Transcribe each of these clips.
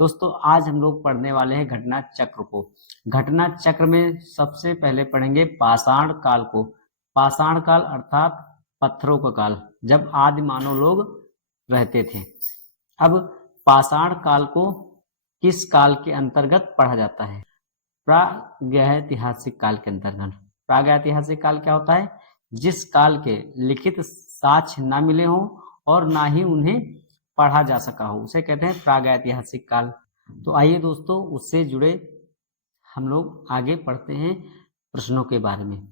दोस्तों आज हम लोग पढ़ने वाले हैं घटना चक्र को। घटना चक्र में सबसे पहले पढ़ेंगे पाषाण काल को। पाषाण काल अर्थात पत्थरों का काल, जब आदि मानव लोग रहते थे। अब पाषाण काल को किस काल के अंतर्गत पढ़ा जाता है? प्रागैतिहासिक काल के अंतर्गत। प्रागैतिहासिक काल क्या होता है? जिस काल के लिखित साक्ष्य ना मिले हों और ना ही उन्हें पढ़ा जा सका हो, उसे कहते हैं प्रागैतिहासिक काल। तो आइए दोस्तों, उससे जुड़े हम लोग आगे पढ़ते हैं प्रश्नों के बारे में।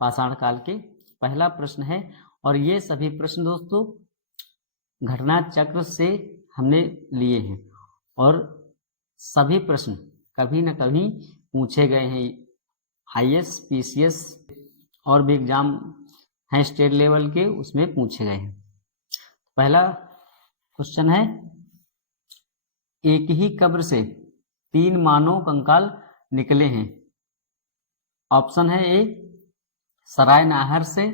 पाषाण काल के पहला प्रश्न है, और ये सभी प्रश्न दोस्तों घटना चक्र से हमने लिए हैं, और सभी प्रश्न कभी न कभी पूछे गए हैं। आईएएस, पीसीएस और भी एग्जाम हैं स्टेट लेवल के, उसमें पूछे गए हैं। पहला क्वेश्चन है, एक ही कब्र से 3 मानव कंकाल निकले हैं। ऑप्शन है ए सराय नाहर से,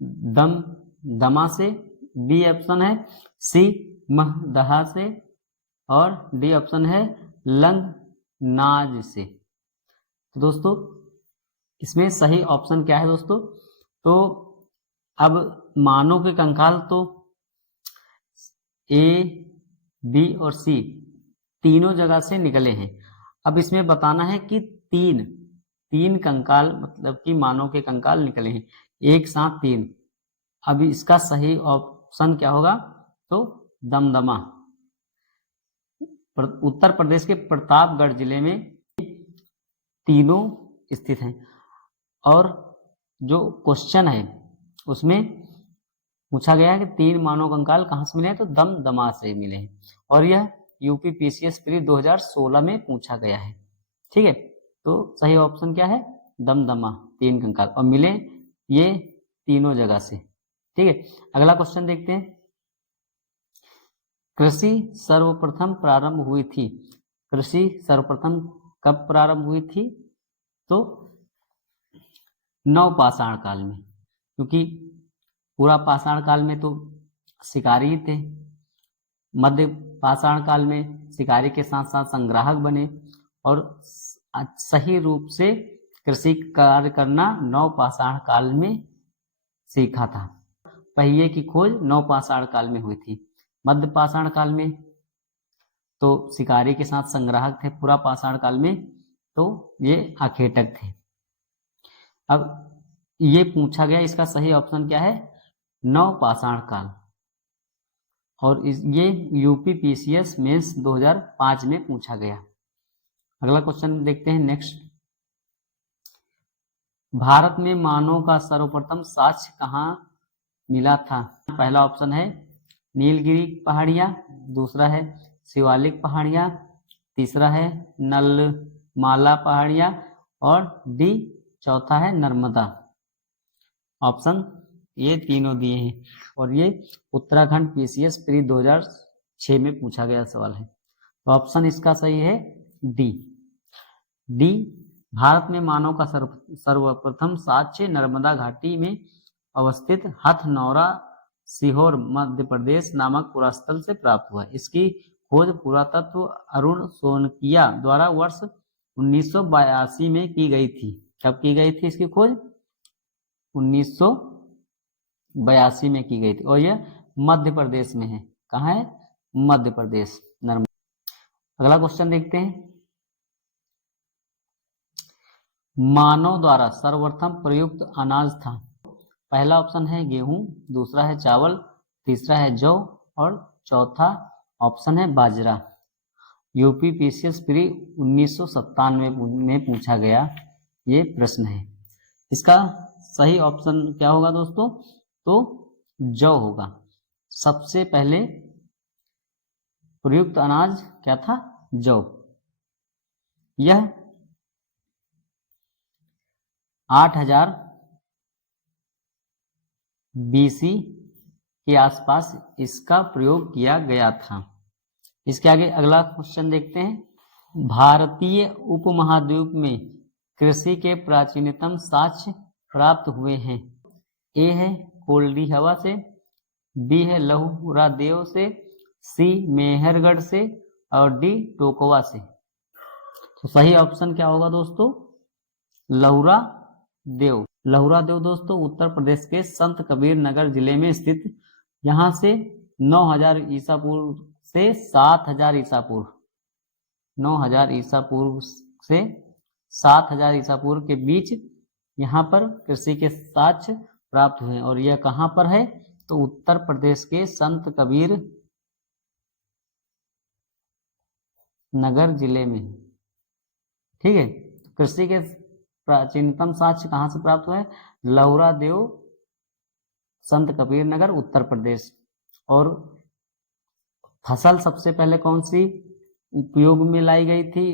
दमा से, बी ऑप्शन है सी महदहा से, और डी ऑप्शन है लंगनाज से। तो दोस्तों इसमें सही ऑप्शन क्या है दोस्तों? तो अब मानव के कंकाल तो ए, बी और सी तीनों जगह से निकले हैं। अब इसमें बताना है कि तीन कंकाल, मतलब कि मानव के कंकाल निकले हैं एक साथ 3। अब इसका सही ऑप्शन क्या होगा? तो दमदमा, उत्तर प्रदेश के प्रतापगढ़ जिले में तीनों स्थित हैं। और जो क्वेश्चन है उसमें पूछा गया है कि 3 मानव कंकाल कहाँ से मिले हैं? तो दमदमा से मिले हैं, और यह यूपी पीसीएस प्री 2016 में पूछा गया है। ठीक है, तो सही ऑप्शन क्या है? दमदमा, 3 कंकाल, और मिले ये तीनों जगह से। ठीक है, अगला क्वेश्चन देखते हैं। कृषि सर्वप्रथम प्रारंभ हुई थी। कृषि सर्वप्रथम कब प्रारंभ हुई थी? तो नवपाषाण काल में, क्योंकि पूरा पाषाण काल में तो शिकारी ही थे। मध्य पाषाण काल में शिकारी के साथ साथ संग्राहक बने, और सही रूप से कृषि कार्य करना नवपाषाण काल में सीखा था। पहिए की खोज नवपाषाण काल में हुई थी। मध्य पाषाण काल में तो शिकारी के साथ संग्राहक थे। पूरा पाषाण काल में तो ये आखेटक थे। अब ये पूछा गया, इसका सही ऑप्शन क्या है? नवपाषाण काल, और ये यूपी पीसीएस मेंस 2005 में पूछा गया। अगला क्वेश्चन देखते हैं नेक्स्ट। भारत में मानव का सर्वप्रथम साक्ष्य कहाँ मिला था? पहला ऑप्शन है नीलगिरी पहाड़ियां, दूसरा है शिवालिक पहाड़ियां, तीसरा है नलमाला पहाड़ियां, और डी चौथा है नर्मदा। ऑप्शन ये तीनों दिए हैं, और ये उत्तराखंड पीसीएस प्री 2006 में पूछा गया सवाल है। तो ऑप्शन इसका सही है डी। भारत में मानव का सर्वप्रथम साक्ष्य नर्मदा घाटी में अवस्थित हथनौरा, सीहोर, मध्य प्रदेश नामक पुरास्थल से प्राप्त हुआ। इसकी खोज पुरातत्व अरुण सोनकिया द्वारा वर्ष 1982 में की गई थी। कब की गई थी इसकी खोज? 1982 में की गई थी, और यह मध्य प्रदेश में है। कहाँ है? मध्य प्रदेश, नर्मदा। अगला क्वेश्चन देखते हैं। मानव द्वारा सर्वप्रथम प्रयुक्त अनाज था। पहला ऑप्शन है गेहूं, दूसरा है चावल, तीसरा है जौ, और चौथा ऑप्शन है बाजरा। यूपी पीसीएस प्री 1997 में पूछा गया ये प्रश्न है। इसका सही ऑप्शन क्या होगा दोस्तों? तो जौ होगा। सबसे पहले प्रयुक्त अनाज क्या था? जौ। यह 8000 बीसी के आसपास इसका प्रयोग किया गया था। इसके आगे अगला क्वेश्चन देखते हैं। भारतीय उपमहाद्वीप में कृषि के प्राचीनतम साक्ष्य प्राप्त हुए हैं। ए है कोल्डी हवा से, बी है लहुरा देव से, सी मेहरगढ़ से, और डी टोकवा से। तो सही ऑप्शन क्या होगा दोस्तों? लहुरा देव। लहुरा देव दोस्तों उत्तर प्रदेश के संत कबीर नगर जिले में स्थित, यहाँ से 9000 ईसा पूर्व से 7000 ईसा पूर्व, 9000 ईसा पूर्व से 7000 ईसा पूर्व के बीच यहाँ पर कृषि के साक्ष्य प्राप्त हुए। और यह कहाँ पर है? तो उत्तर प्रदेश के संत कबीर नगर जिले में। ठीक है, कृषि के प्राचीनतम साक्ष्य कहाँ से प्राप्त हुए? लहुरा देव, संत कबीर नगर, उत्तर प्रदेश। और फसल सबसे पहले कौन सी उपयोग में लाई गई थी?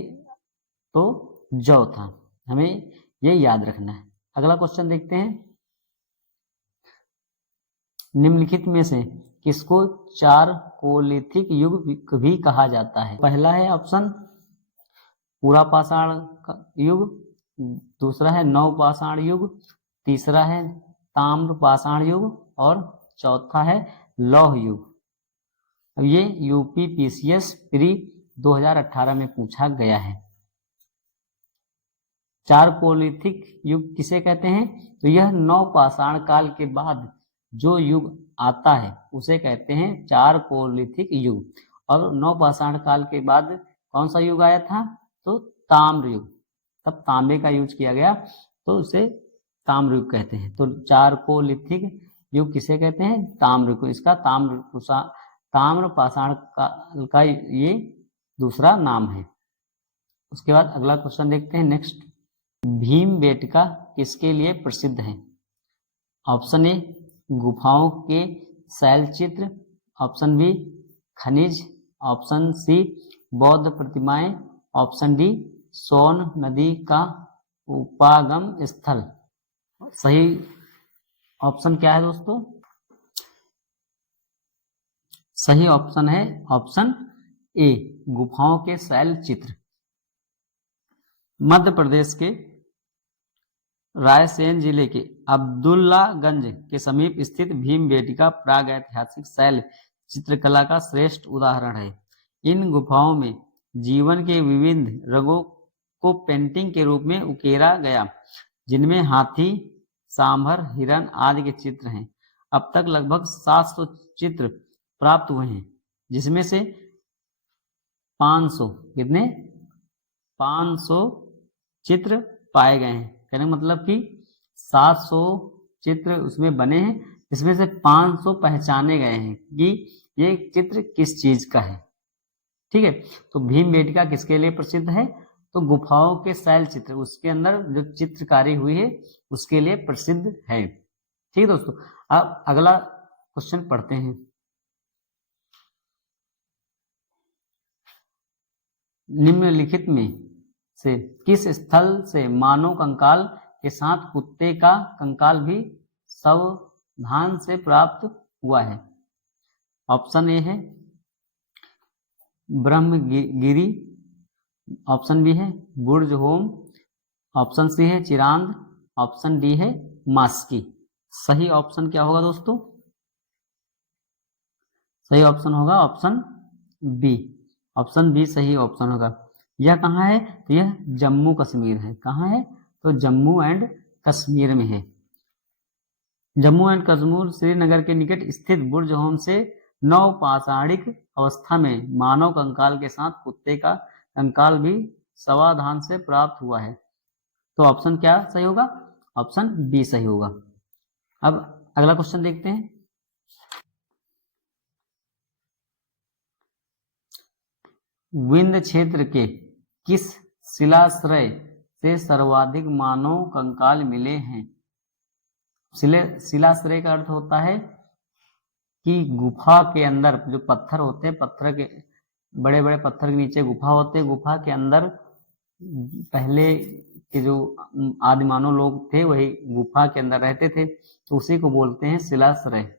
तो जौ था। हमें ये याद रखना है। अगला क्वेश्चन देखते हैं। निम्नलिखित में से किसको चारकोलिथिक युग भी कहा जाता है? पहला है ऑप्शन पुरापाषाण युग, दूसरा है नवपाषाण युग, तीसरा है ताम्रपाषाण युग और चौथा है लौह युग। अब ये यूपी पीसीएस प्री 2018 में पूछा गया है। चारकोलिथिक युग किसे कहते हैं? तो यह नवपाषाण काल के बाद जो युग आता है उसे कहते हैं चारकोलिथिक युग। और नवपाषाण काल के बाद कौन सा युग आया था? तो ताम्र युग। तब तांबे का यूज किया गया तो उसे ताम्र युग कहते हैं। तो चारकोलिथिक युग किसे कहते हैं? ताम्र युग। इसका ताम्रपाषाण का ये दूसरा नाम है। उसके बाद अगला क्वेश्चन देखते हैं। नेक्स्ट, भीमबेटका किसके लिए प्रसिद्ध है? ऑप्शन ए गुफाओं के शैल चित्र, ऑप्शन बी खनिज, ऑप्शन सी बौद्ध प्रतिमाएं, ऑप्शन डी सोन नदी का उपागम स्थल। सही ऑप्शन क्या है दोस्तों? सही ऑप्शन है ऑप्शन ए गुफाओं के शैल चित्र। मध्य प्रदेश के रायसेन जिले के अब्दुल्लागंज के समीप स्थित भीमबेटका प्रागैतिहासिक शैल चित्रकला का श्रेष्ठ उदाहरण है। इन गुफाओं में जीवन के विविध रंगों को पेंटिंग के रूप में उकेरा गया, जिनमें हाथी, सांभर, हिरण आदि के चित्र हैं। अब तक लगभग 700 चित्र प्राप्त हुए हैं, जिसमें से 500 कितने 500 चित्र पाए गए हैं। कहने का मतलब कि 700 चित्र उसमें बने हैं, इसमें से 500 पहचाने गए हैं कि ये चित्र किस चीज का है। ठीक है, तो भीमबेटका किसके लिए प्रसिद्ध है? तो गुफाओं के शैल चित्र, उसके अंदर जो चित्रकारी हुई है उसके लिए प्रसिद्ध है। ठीक है दोस्तों, अब अगला क्वेश्चन पढ़ते हैं। निम्नलिखित में से किस स्थल से मानव कंकाल के साथ कुत्ते का कंकाल भी सावधान से प्राप्त हुआ है? ऑप्शन ए है ब्रह्मगिरी, ऑप्शन बी है बुर्ज होम, ऑप्शन सी है चिरांद, ऑप्शन डी है मास्की। सही ऑप्शन क्या होगा दोस्तों? सही ऑप्शन होगा ऑप्शन बी। ऑप्शन बी सही ऑप्शन होगा। यह कहाँ है? तो यह जम्मू कश्मीर है। कहाँ है? तो जम्मू एंड कश्मीर में है। जम्मू एंड कश्मीर श्रीनगर के निकट स्थित बुर्ज होम से नवपाषाणिक अवस्था में मानव कंकाल के साथ कुत्ते का कंकाल भी सावधान से प्राप्त हुआ है। तो ऑप्शन क्या सही होगा? ऑप्शन बी सही होगा। अब अगला क्वेश्चन देखते हैं। विंध्य क्षेत्र के किस शिलाश्रय से सर्वाधिक मानव कंकाल मिले हैं? शिलाश्रय का अर्थ होता है कि गुफा के अंदर जो पत्थर होते हैं, पत्थर के बड़े बड़े पत्थर के नीचे गुफा होते हैं, गुफा के अंदर पहले के जो आदि मानव लोग थे वही गुफा के अंदर रहते थे, तो उसी को बोलते हैं शिलाश्रय।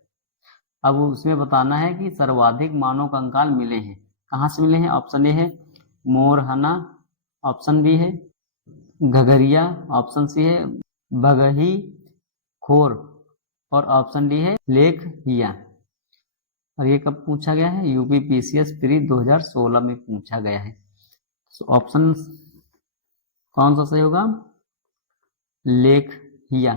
अब उसमें बताना है कि सर्वाधिक मानव कंकाल मिले हैं, कहाँ से मिले हैं? ऑप्शन ए है मोरहना, ऑप्शन बी है घघरिया, ऑप्शन सी है बगही खोर और ऑप्शन डी है लेखहिया। और ये कब पूछा गया है? यूपीपीसीएस प्री 2016 में पूछा गया है। ऑप्शन कौन सा सही होगा? लेखिया।